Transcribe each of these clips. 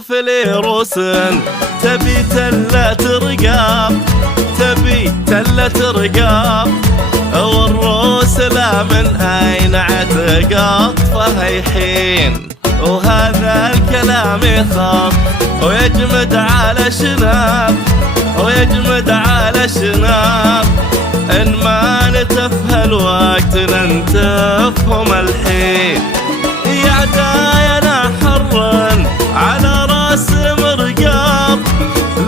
اشوف لي روسن تبي تلة رقاب، تبي تلة رقاب، والروس لا من اين عتقطفه يحين، وهذا الكلام يخاف ويجمد على شناب، ويجمد على شناب. إن ما نتف هالوقت ننتفهم الحين، يا عداينا حرا على راس مرقاب،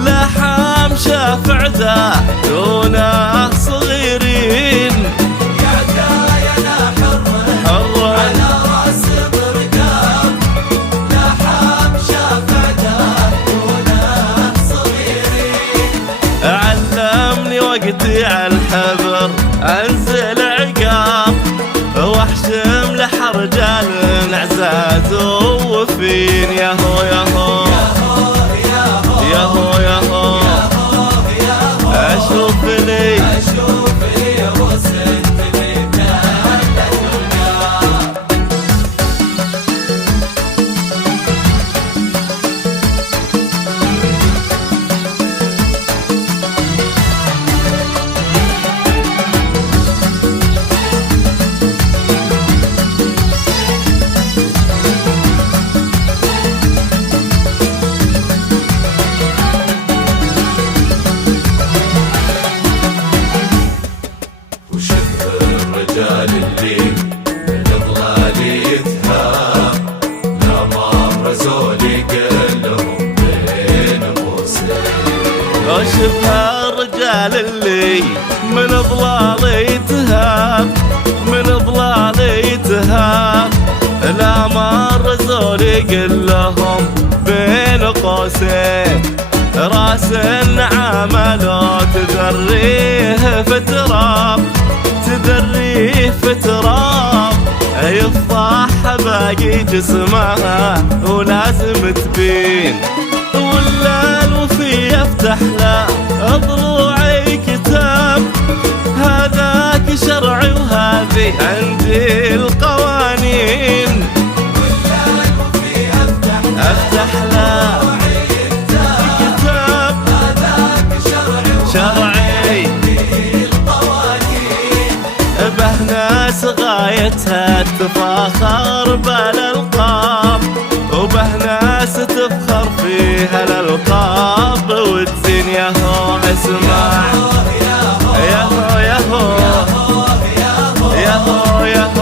لحام شافع ذا دونه صغيرين. يا عداينا حرا على راس مرقاب، لحام شافع ذا دونه صغيرين. علمني وقتي عالحبر انزل عقاب، واحشم لح رجال عزاز ووفين. ياهو ياهو ياهو ياهو اشوف لي روسن تبي تلة رقاب. الرجال اللي من ضلال يتهاب، لا مر زولي كلهم بين قوسين. اشوف الرجال اللي من ضلال يتهاب، من ضلال يتهاب، لا مر زول يقل لهم بين قوسين. راس النعامة لو تذريه في تراب، تذريه في تراب، يفضح باقي جسمها ولازم تبين. ولا الوفي يفتح له ضلوعي كتاب، هذاك شرعي وهذه عندي القوانين. ولا الوفي افتح له كتاب، هذاك شرعي القوانين. به ناس غايتها تفاخر بالالقاب، وبه ناس تفخر فيها الالقاب وتزين. ياهو اسمع ياهو ياهو ياهو ياهو